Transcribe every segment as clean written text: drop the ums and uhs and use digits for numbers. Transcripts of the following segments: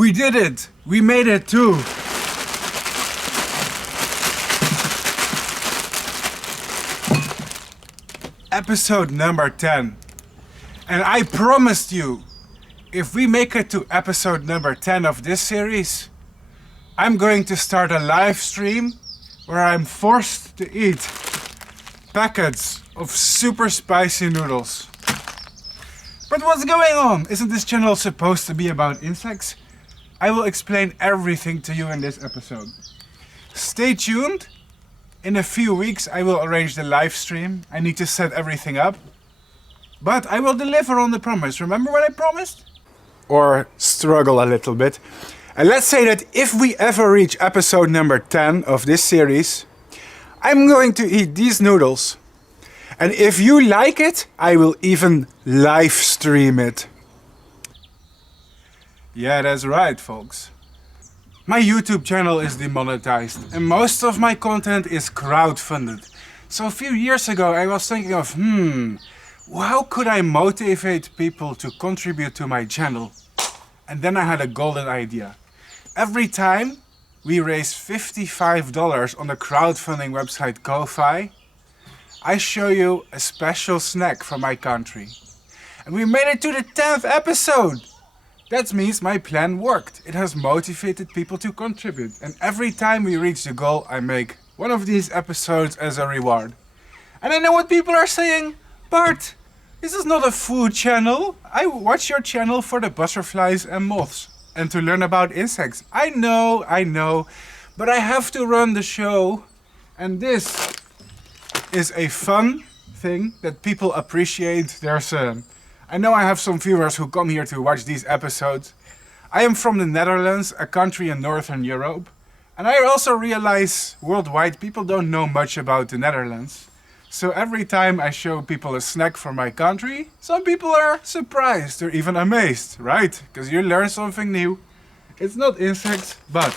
We did it! We made it too! Episode number 10. And I promised you, if we make it to episode number 10 of this series, I'm going to start a live stream where I'm forced to eat packets of super spicy noodles. But what's going on? Isn't this channel supposed to be about insects? I will explain everything to you in this episode. Stay tuned. In a few weeks I will arrange the live stream. I need to set everything up. But I will deliver on the promise. Remember what I promised? Or struggle a little bit. And let's say that if we ever reach episode number 10 of this series, I'm going to eat these noodles. And if you like it, I will even live stream it. Yeah, that's right, folks. My YouTube channel is demonetized and most of my content is crowdfunded. So a few years ago I was thinking of, how could I motivate people to contribute to my channel? And then I had a golden idea. Every time we raise $55 on the crowdfunding website Ko-Fi, I show you a special snack from my country. And we made it to the 10th episode! That means my plan worked. It has motivated people to contribute. And every time we reach the goal, I make one of these episodes as a reward. And I know what people are saying. Bart, this is not a food channel. I watch your channel for the butterflies and moths. And to learn about insects. I know. But I have to run the show. And this is a fun thing that people appreciate. I know I have some viewers who come here to watch these episodes. I am from the Netherlands, a country in Northern Europe. And I also realize worldwide people don't know much about the Netherlands. So every time I show people a snack from my country, some people are surprised or even amazed, right? Because you learn something new. It's not insects, but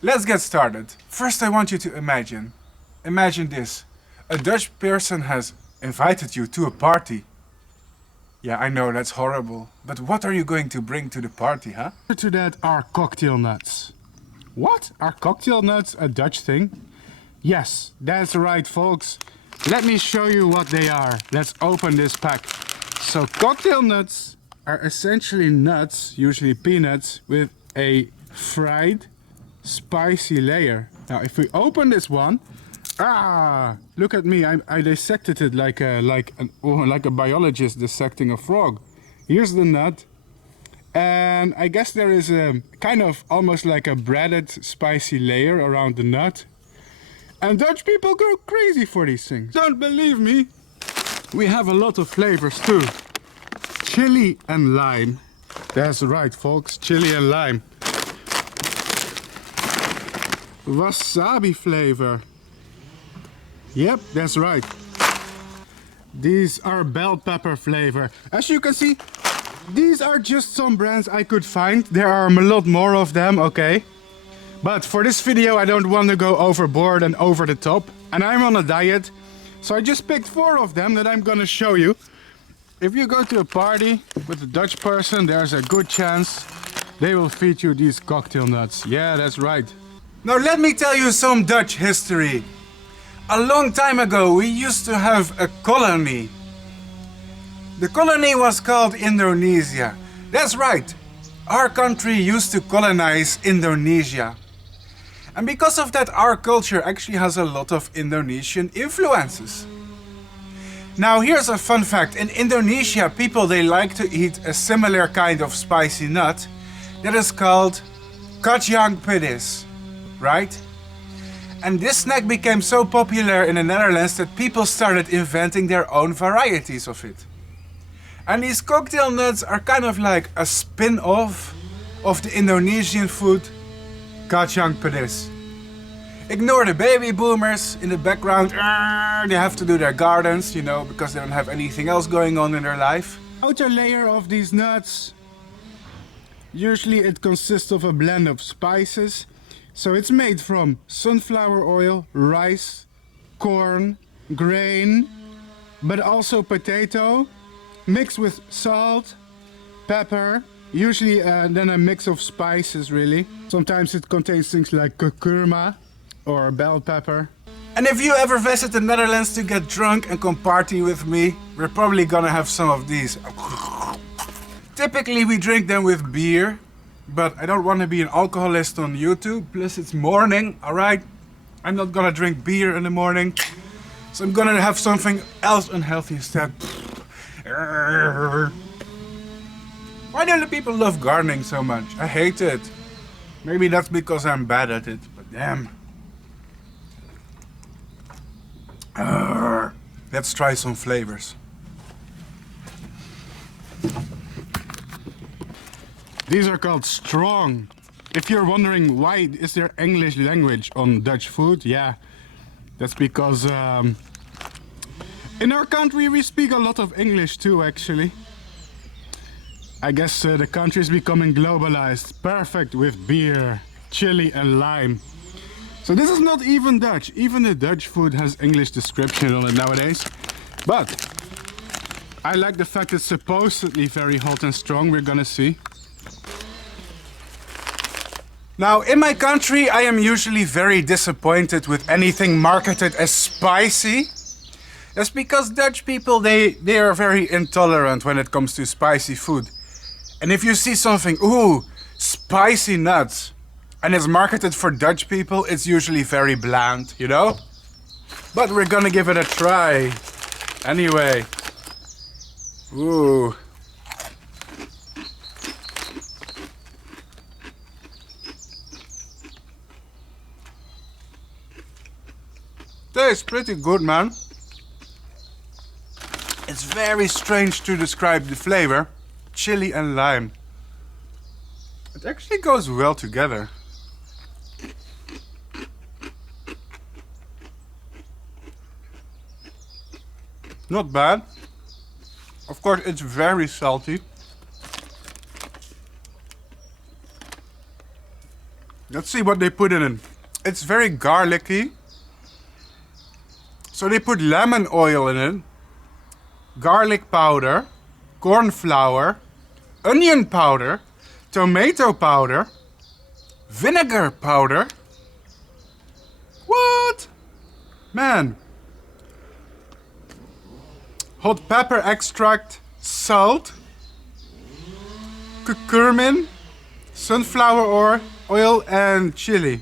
let's get started. First I want you to imagine this. A Dutch person has invited you to a party. Yeah, I know, that's horrible. But what are you going to bring to the party, huh? To that are cocktail nuts. What? Are cocktail nuts a Dutch thing? Yes, that's right, folks. Let me show you what they are. Let's open this pack. So cocktail nuts are essentially nuts, usually peanuts, with a fried, spicy layer. Now, if we open this one, look at me! I dissected it like a biologist dissecting a frog. Here's the nut, and I guess there is a kind of almost like a breaded spicy layer around the nut. And Dutch people go crazy for these things. Don't believe me? We have a lot of flavors too. Chili and lime. That's right, folks. Chili and lime. Wasabi flavor. Yep, that's right. These are bell pepper flavor. As you can see, these are just some brands I could find. There are a lot more of them, okay? But for this video I don't want to go overboard and over the top. And I'm on a diet, so I just picked 4 of them that I'm gonna show you. If you go to a party with a Dutch person, there's a good chance they will feed you these cocktail nuts. Yeah, that's right. Now let me tell you some Dutch history. A long time ago we used to have a colony. The colony was called Indonesia. That's right. Our country used to colonize Indonesia. And because of that, our culture actually has a lot of Indonesian influences. Now here's a fun fact. In Indonesia, people, they like to eat a similar kind of spicy nut that is called kacang pedis, right? And this snack became so popular in the Netherlands that people started inventing their own varieties of it. And these cocktail nuts are kind of like a spin-off of the Indonesian food kacang pedis. Ignore the baby boomers in the background. They have to do their gardens, you know, because they don't have anything else going on in their life. Outer layer of these nuts, usually it consists of a blend of spices. So it's made from sunflower oil, rice, corn, grain, but also potato, mixed with salt, pepper, Usually then a mix of spices really. Sometimes it contains things like kurkuma or bell pepper. And if you ever visit the Netherlands to get drunk and come party with me, we're probably gonna have some of these. Typically we drink them with beer, but I don't want to be an alcoholist on YouTube. Plus it's morning, alright? I'm not gonna drink beer in the morning. So I'm gonna have something else unhealthy instead. Why do the people love gardening so much? I hate it. Maybe that's because I'm bad at it, but damn. Let's try some flavors. These are called strong. If you're wondering why is there English language on Dutch food, yeah, that's because in our country we speak a lot of English too, actually. I guess the country is becoming globalized, perfect with beer, chili and lime. So this is not even Dutch. Even the Dutch food has English description on it nowadays. But I like the fact it's supposedly very hot and strong. We're gonna see. Now, in my country, I am usually very disappointed with anything marketed as spicy. That's because Dutch people, they are very intolerant when it comes to spicy food. And if you see something, ooh, spicy nuts, and it's marketed for Dutch people, it's usually very bland, you know? But we're gonna give it a try. Anyway. Ooh. Tastes pretty good, man. It's very strange to describe the flavor. Chili and lime. It actually goes well together. Not bad. Of course, it's very salty. Let's see what they put in it. It's very garlicky. So they put lemon oil in it, garlic powder, corn flour, onion powder, tomato powder, vinegar powder. What? Man. Hot pepper extract, salt, curcumin, sunflower oil and chili.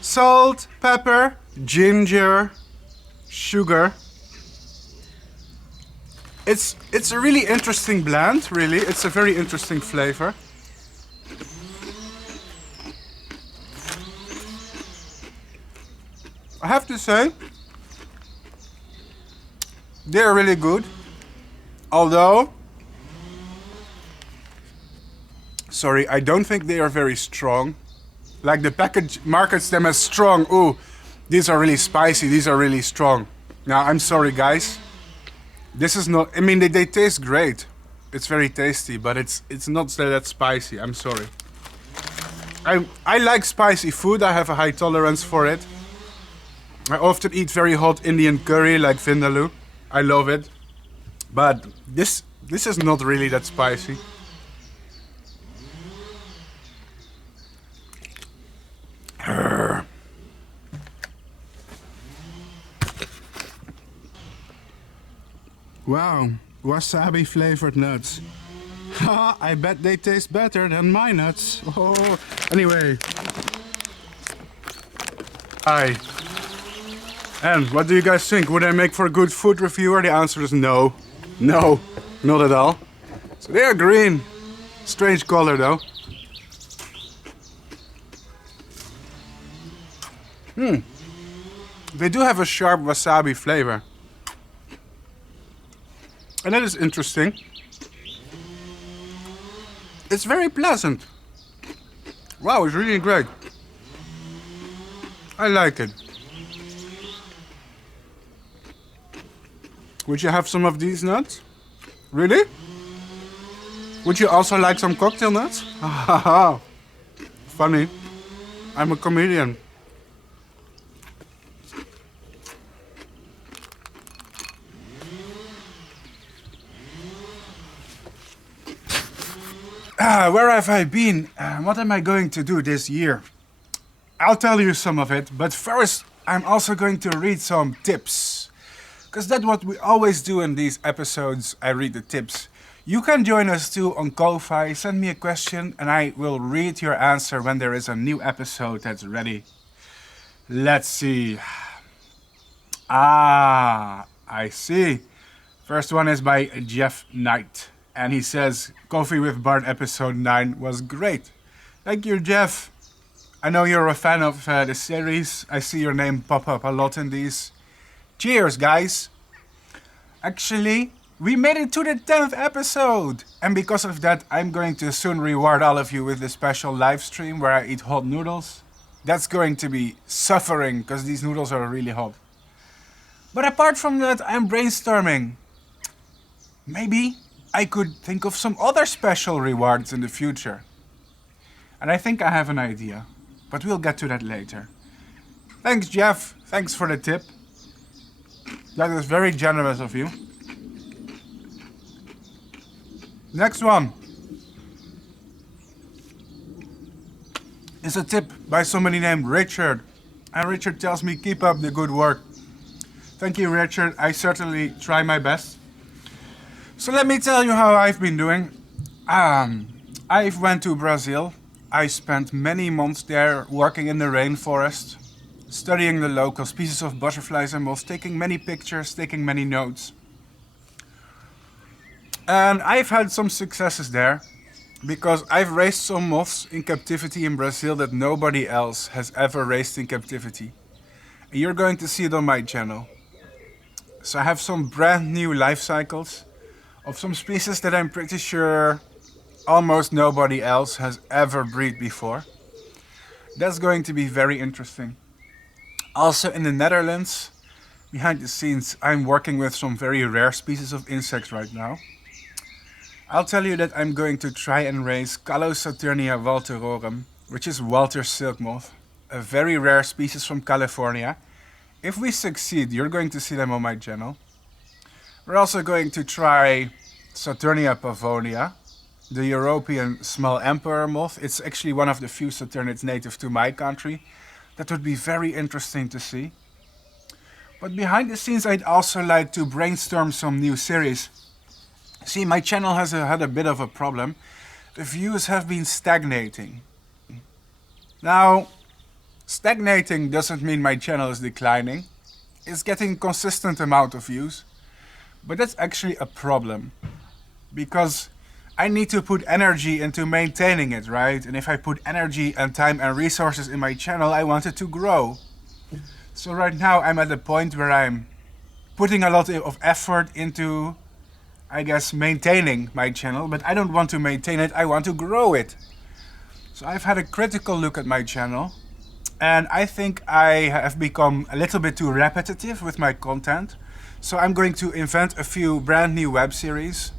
Salt, pepper, ginger, sugar. It's a really interesting blend, really. It's a very interesting flavor. I have to say, they're really good. Although, sorry, I don't think they are very strong. Like the package markets them as strong. Ooh, these are really spicy, these are really strong. Now, I'm sorry guys. This is not, I mean, they taste great. It's very tasty, but it's not that spicy, I'm sorry. I like spicy food, I have a high tolerance for it. I often eat very hot Indian curry like vindaloo. I love it. But this is not really that spicy. Wow, wasabi flavored nuts. Ha, I bet they taste better than my nuts. Oh, anyway. Hi. And what do you guys think? Would I make for a good food reviewer? The answer is no. No, not at all. So they are green. Strange color though. They do have a sharp wasabi flavor. And that is interesting. It's very pleasant. Wow, it's really great. I like it. Would you have some of these nuts? Really? Would you also like some cocktail nuts? Haha. Funny. I'm a comedian. Where have I been? What am I going to do this year? I'll tell you some of it, but first I'm also going to read some tips. Because that's what we always do in these episodes, I read the tips. You can join us too on Ko-Fi, send me a question and I will read your answer when there is a new episode that's ready. Let's see. I see. First one is by Jeff Knight. And he says, Coffee with Bart episode 9 was great. Thank you, Jeff. I know you're a fan of the series. I see your name pop up a lot in these. Cheers, guys. Actually, we made it to the 10th episode. And because of that, I'm going to soon reward all of you with a special live stream where I eat hot noodles. That's going to be suffering because these noodles are really hot. But apart from that, I'm brainstorming. Maybe I could think of some other special rewards in the future. And I think I have an idea, but we'll get to that later. Thanks, Jeff. Thanks for the tip. That is very generous of you. Next one is a tip by somebody named Richard. And Richard tells me, keep up the good work. Thank you, Richard. I certainly try my best. So let me tell you how I've been doing. I went to Brazil. I spent many months there working in the rainforest, studying the local species of butterflies and moths, taking many pictures, taking many notes. And I've had some successes there because I've raised some moths in captivity in Brazil that nobody else has ever raised in captivity. And you're going to see it on my channel. So I have some brand new life cycles of some species that I'm pretty sure almost nobody else has ever bred before. That's going to be very interesting. Also in the Netherlands, behind the scenes, I'm working with some very rare species of insects right now. I'll tell you that I'm going to try and raise Callosaturnia walterorum, which is Walter's silk moth, a very rare species from California. If we succeed, you're going to see them on my channel. We're also going to try Saturnia pavonia, the European small emperor moth. It's actually one of the few Saturniids native to my country. That would be very interesting to see. But behind the scenes, I'd also like to brainstorm some new series. See, my channel has had a bit of a problem. The views have been stagnating. Now, stagnating doesn't mean my channel is declining. It's getting consistent amount of views. But that's actually a problem. Because I need to put energy into maintaining it, right? And if I put energy and time and resources in my channel, I want it to grow. So right now I'm at the point where I'm putting a lot of effort into, I guess, maintaining my channel, but I don't want to maintain it, I want to grow it. So I've had a critical look at my channel, and I think I have become a little bit too repetitive with my content. So I'm going to invent a few brand new web series.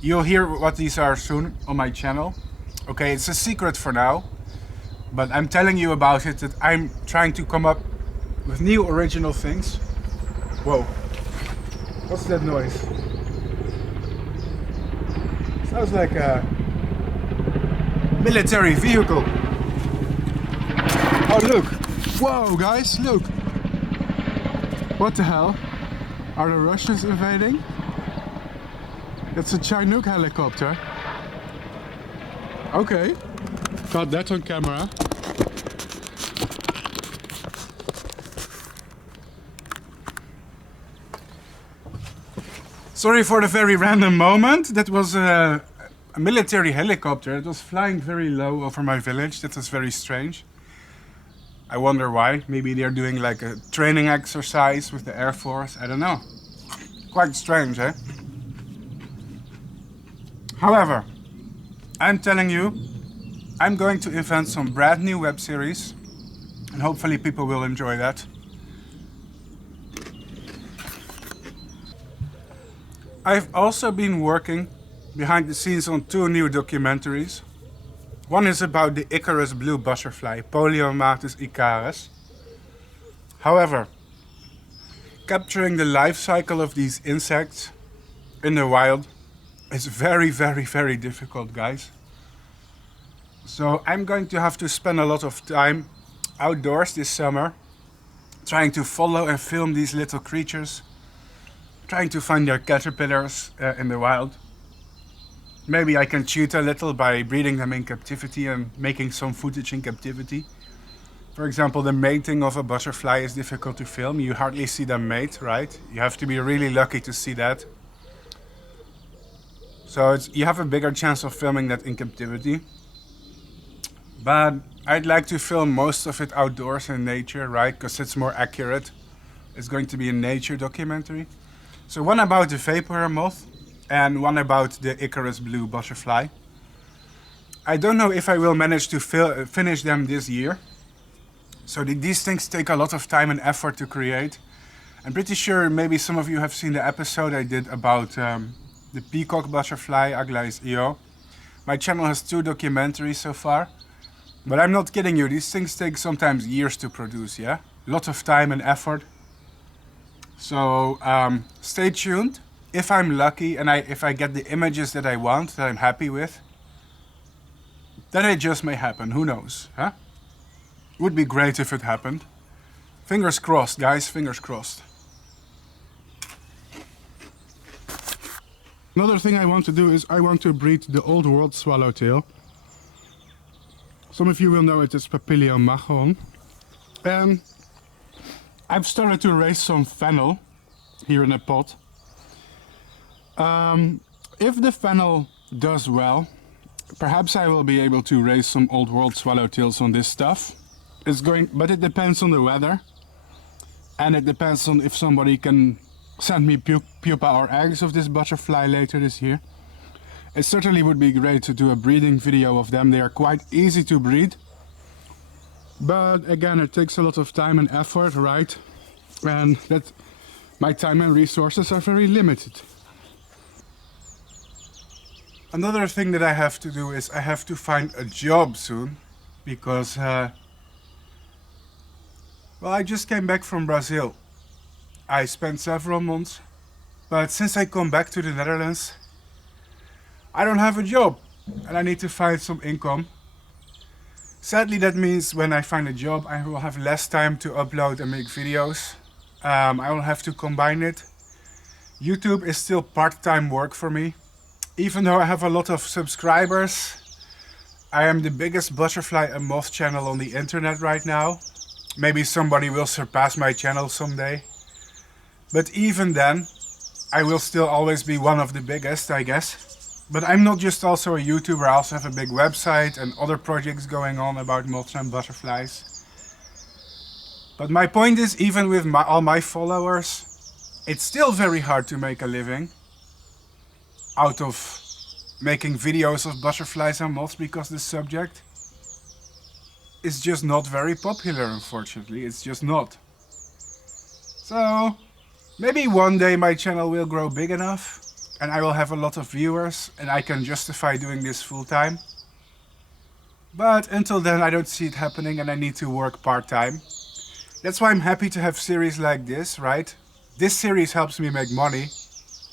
You'll hear what these are soon on my channel. Okay, it's a secret for now, but I'm telling you about it, that I'm trying to come up with new original things. Whoa, what's that noise? Sounds like a military vehicle. Oh look, whoa guys, look. What the hell? Are the Russians invading? It's a Chinook helicopter. Okay, got that on camera. Sorry for the very random moment. That was a military helicopter. It was flying very low over my village. That was very strange. I wonder why. Maybe they're doing like a training exercise with the Air Force. I don't know. Quite strange, eh? However, I'm telling you, I'm going to invent some brand new web series, and hopefully people will enjoy that. I've also been working behind the scenes on 2 new documentaries. One is about the Icarus blue butterfly, Borrelnoten icarus. However, capturing the life cycle of these insects in the wild is very, very, very difficult, guys. So I'm going to have to spend a lot of time outdoors this summer, trying to follow and film these little creatures, trying to find their caterpillars in the wild. Maybe I can cheat a little by breeding them in captivity and making some footage in captivity. For example, the mating of a butterfly is difficult to film. You hardly see them mate, right? You have to be really lucky to see that. So you have a bigger chance of filming that in captivity. But I'd like to film most of it outdoors in nature, right? Because it's more accurate. It's going to be a nature documentary. So one about the vapor moth and one about the Icarus blue butterfly. I don't know if I will manage to finish them this year. So these things take a lot of time and effort to create. I'm pretty sure maybe some of you have seen the episode I did about the peacock butterfly, Aglaeus io. My channel has 2 documentaries so far. But I'm not kidding you, these things take sometimes years to produce, yeah? A lot of time and effort. So stay tuned. If I'm lucky and if I get the images that I want, that I'm happy with, then it just may happen, who knows, huh? Would be great if it happened. Fingers crossed, guys, fingers crossed. Another thing I want to do is I want to breed the old world swallowtail. Some of you will know it as Papilio magon. And I've started to raise some fennel here in a pot. If the fennel does well, perhaps I will be able to raise some old world swallowtails on this stuff. But it depends on the weather. And it depends on if somebody can send me pupa or eggs of this butterfly later this year. It certainly would be great to do a breeding video of them. They are quite easy to breed. But again, it takes a lot of time and effort, right? And that my time and resources are very limited. Another thing that I have to do is I have to find a job soon. Because, well, I just came back from Brazil. I spent several months. But since I come back to the Netherlands, I don't have a job and I need to find some income. Sadly, that means when I find a job, I will have less time to upload and make videos. I will have to combine it. YouTube is still part-time work for me. Even though I have a lot of subscribers, I am the biggest butterfly and moth channel on the internet right now. Maybe somebody will surpass my channel someday. But even then, I will still always be one of the biggest, I guess. But I'm not just also a YouTuber, I also have a big website and other projects going on about moths and butterflies. But my point is, even with all my followers, it's still very hard to make a living out of making videos of butterflies and moths, because the subject is just not very popular, unfortunately. It's just not. So maybe one day my channel will grow big enough and I will have a lot of viewers and I can justify doing this full time. But until then I don't see it happening and I need to work part-time. That's why I'm happy to have series like this, right? This series helps me make money.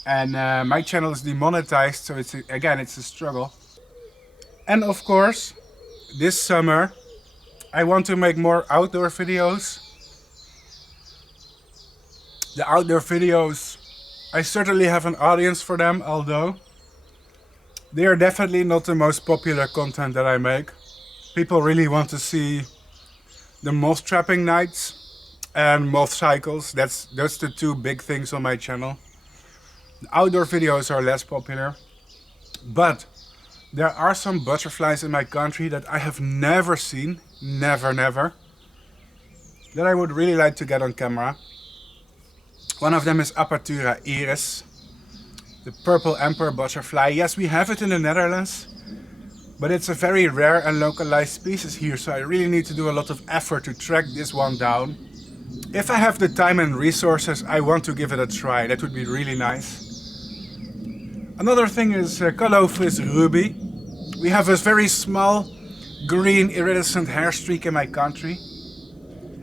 And my channel is demonetized, so it's a struggle. And of course, this summer I want to make more outdoor videos. The outdoor videos, I certainly have an audience for them, although they are definitely not the most popular content that I make. People really want to see the moth trapping nights and moth cycles. That's the 2 big things on my channel. The outdoor videos are less popular, but there are some butterflies in my country that I have never seen, never, that I would really like to get on camera. One of them is Apatura iris, the purple emperor butterfly. Yes, we have it in the Netherlands, but it's a very rare and localized species here, so I really need to do a lot of effort to track this one down. If I have the time and resources, I want to give it a try. That would be really nice. Another thing is Calophrys ruby. We have a very small green iridescent hair streak in my country.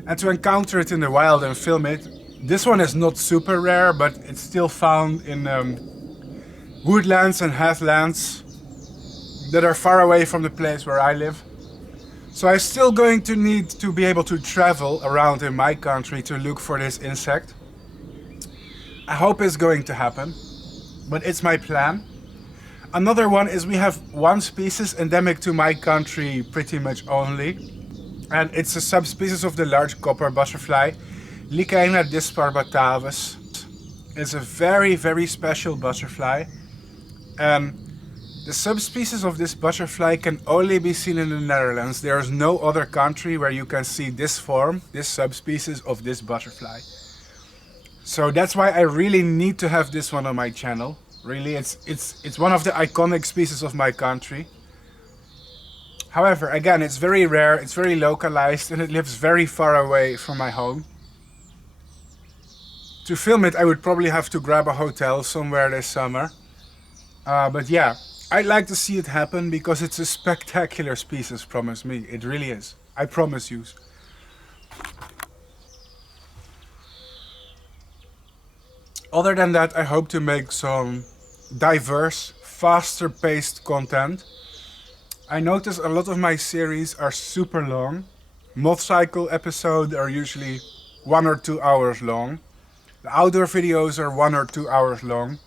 And to encounter it in the wild and film it, this one is not super rare, but it's still found in woodlands and heathlands. that are far away from the place where I live. So I'm still going to need to be able to travel around in my country to look for this insect. I hope it's going to happen, but it's my plan. Another one is we have one species endemic to my country pretty much only. And it's a subspecies of the large copper butterfly, Lycaena disparbatavus. It's a very, very special butterfly. And the subspecies of this butterfly can only be seen in the Netherlands. There is no other country where you can see this form, this subspecies of this butterfly. So that's why I really need to have this one on my channel. Really, it's one of the iconic species of my country. However, again, it's very rare, it's very localized, and it lives very far away from my home. To film it, I would probably have to grab a hotel somewhere this summer. But yeah, I'd like to see it happen because it's a spectacular species, promise me. It really is. I promise you. Other than that, I hope to make some diverse, faster paced content. I notice a lot of my series are super long. Moth cycle episodes are usually 1 or 2 hours long. The outdoor videos are 1 or 2 hours long.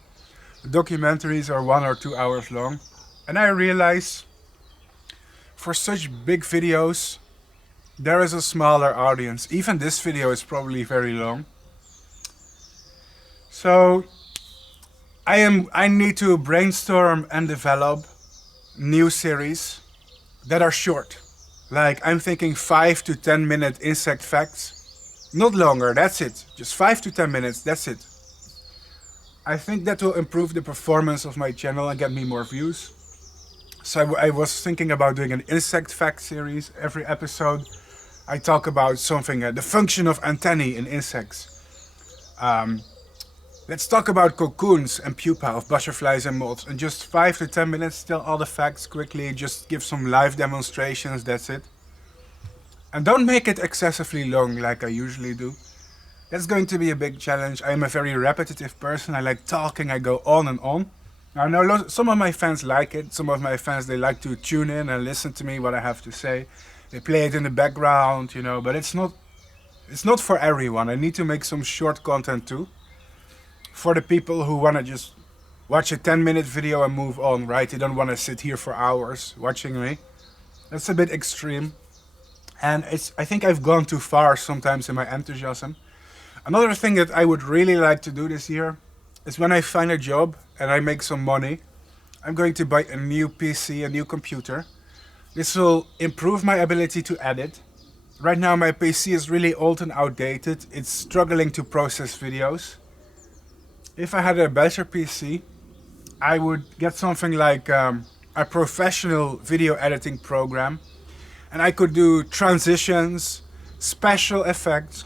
The documentaries are 1 or 2 hours long. And I realize for such big videos, there is a smaller audience. Even this video is probably very long. So I need to brainstorm and develop new series that are short. Like I'm thinking 5 to 10 minute insect facts. Not longer, that's it. Just 5 to 10 minutes, that's it. I think that will improve the performance of my channel and get me more views. So I was thinking about doing an insect fact series. Every episode I talk about something, the function of antennae in insects. Let's talk about cocoons and pupa of butterflies and moths. In just 5 to 10 minutes, tell all the facts quickly, just give some live demonstrations, that's it. And don't make it excessively long like I usually do. That's going to be a big challenge. I am a very repetitive person, I like talking, I go on and on. I know some of my fans like it, some of my fans they like to tune in and listen to me what I have to say. They play it in the background, you know, but it's not for everyone. I need to make some short content too. For the people who want to just watch a 10-minute video and move on, right? They don't want to sit here for hours watching me. That's a bit extreme. And I think I've gone too far sometimes in my enthusiasm. Another thing that I would really like to do this year is when I find a job and I make some money, I'm going to buy a new PC, a new computer. This will improve my ability to edit. Right now my PC is really old and outdated. It's struggling to process videos. If I had a better PC, I would get something like a professional video editing program. And I could do transitions, special effects.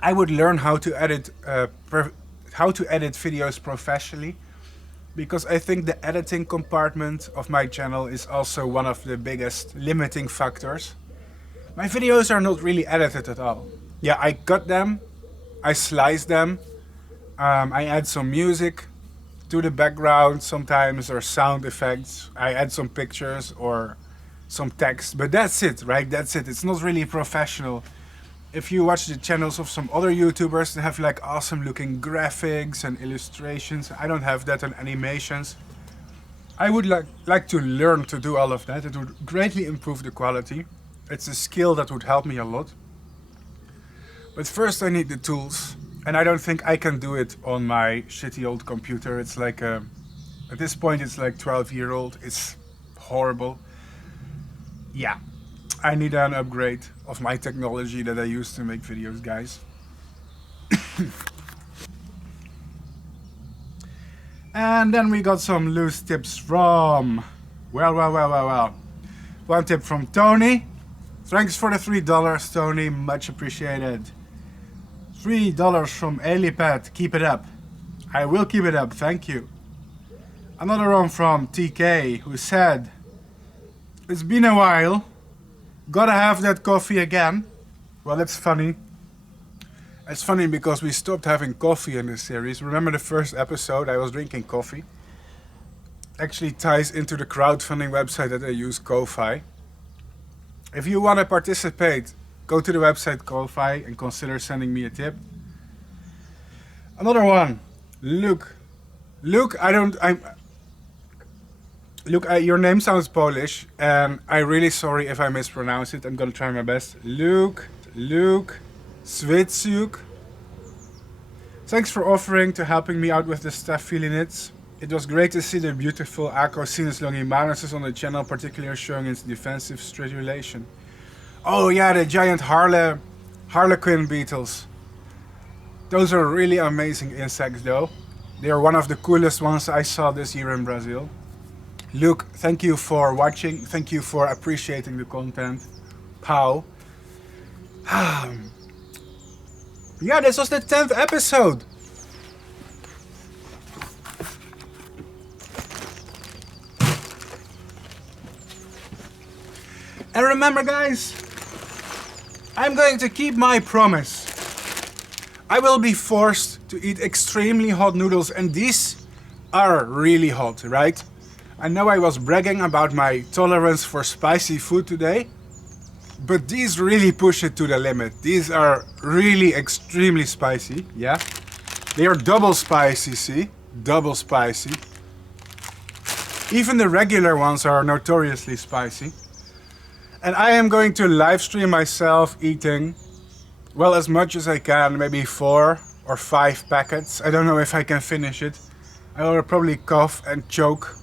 I would learn how to edit videos professionally. Because I think the editing compartment of my channel is also one of the biggest limiting factors. My videos are not really edited at all. Yeah, I cut them, I slice them. I add some music to the background sometimes, or sound effects. I add some pictures or some text, but that's it, right? That's it. It's not really professional. If you watch the channels of some other YouTubers, they have like awesome looking graphics and illustrations. I don't have that and animations. I would like to learn to do all of that. It would greatly improve the quality. It's a skill that would help me a lot. But first I need the tools. And I don't think I can do it on my shitty old computer. It's like, at this point it's like 12-year-old. It's horrible. Yeah, I need an upgrade of my technology that I use to make videos, guys. And then we got some loose tips from, well. One tip from Tony. Thanks for the $3, Tony, much appreciated. $3 from Elipad, keep it up. I will keep it up, thank you. Another one from TK, who said, it's been a while, gotta have that coffee again. Well, it's funny. It's funny because we stopped having coffee in this series. Remember the first episode, I was drinking coffee. actually ties into the crowdfunding website that I use, Ko-Fi. If you want to participate, go to the website Ko-Fi and consider sending me a tip. Another one, Luke. Luke, your name sounds Polish, and I'm really sorry if I mispronounce it. I'm gonna try my best. Luke Switsiuk. Thanks for offering to helping me out with the stuff feeling it. It was great to see the beautiful Acrocinus longimanus on the channel, particularly showing its defensive stridulation. Oh yeah, the giant harlequin beetles. Those are really amazing insects though. They are one of the coolest ones I saw this year in Brazil. Luke, thank you for watching. Thank you for appreciating the content. Pow. Yeah, this was the 10th episode. And remember guys, I'm going to keep my promise. I will be forced to eat extremely hot noodles, and these are really hot, right? I know I was bragging about my tolerance for spicy food today, but these really push it to the limit. These are really extremely spicy, yeah? They are double spicy, see? Double spicy. Even the regular ones are notoriously spicy. And I am going to live stream myself eating, well, as much as I can, maybe 4 or 5 packets. I don't know if I can finish it. I will probably cough and choke.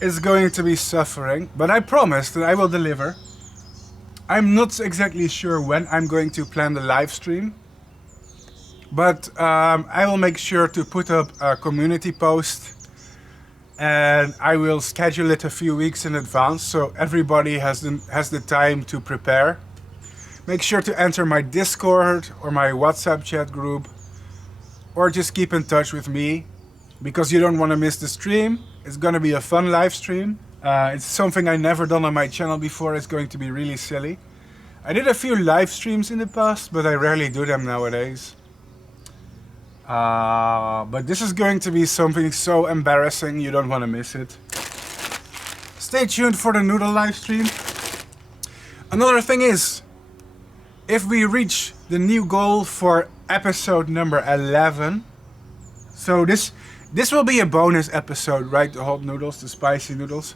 It's going to be suffering, but I promise that I will deliver. I'm not exactly sure when I'm going to plan the live stream, but I will make sure to put up a community post, and I will schedule it a few weeks in advance so everybody has the time to prepare. Make sure to enter my Discord or my WhatsApp chat group, or just keep in touch with me because you don't want to miss the stream. It's going to be a fun live stream. It's something I never done on my channel before. It's going to be really silly. I did a few live streams in the past, but I rarely do them nowadays. But this is going to be something so embarrassing, you don't want to miss it. Stay tuned for the noodle live stream. Another thing is, if we reach the new goal for episode number 11, so this will be a bonus episode, right? The hot noodles, the spicy noodles.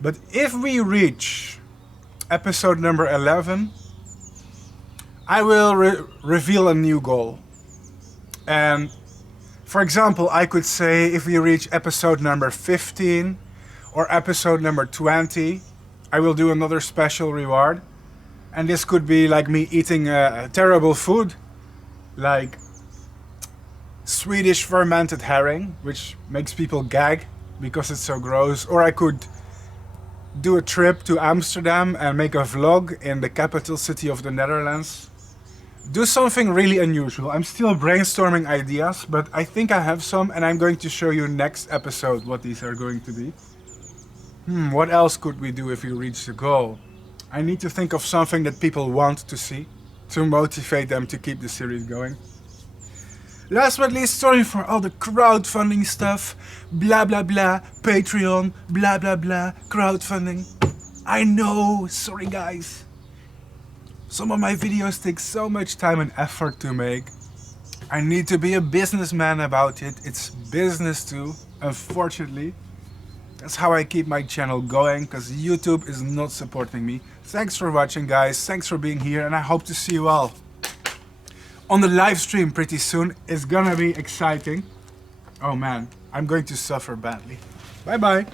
But if we reach episode number 11, I will reveal a new goal. And for example, I could say if we reach episode number 15 or episode number 20, I will do another special reward. And this could be like me eating terrible food, like Swedish fermented herring, which makes people gag because it's so gross. Or I could do a trip to Amsterdam and make a vlog in the capital city of the Netherlands. Do something really unusual. I'm still brainstorming ideas, but I think I have some, and I'm going to show you next episode what these are going to be. What else could we do if we reach the goal? I need to think of something that people want to see to motivate them to keep the series going. Last but not least, sorry for all the crowdfunding stuff. Blah blah blah, Patreon, blah blah blah, crowdfunding. I know, sorry guys. Some of my videos take so much time and effort to make. I need to be a businessman about it. It's business too, unfortunately. That's how I keep my channel going, because YouTube is not supporting me. Thanks for watching guys, thanks for being here, and I hope to see you all on the live stream pretty soon. It's gonna be exciting. Oh man, I'm going to suffer badly. Bye bye.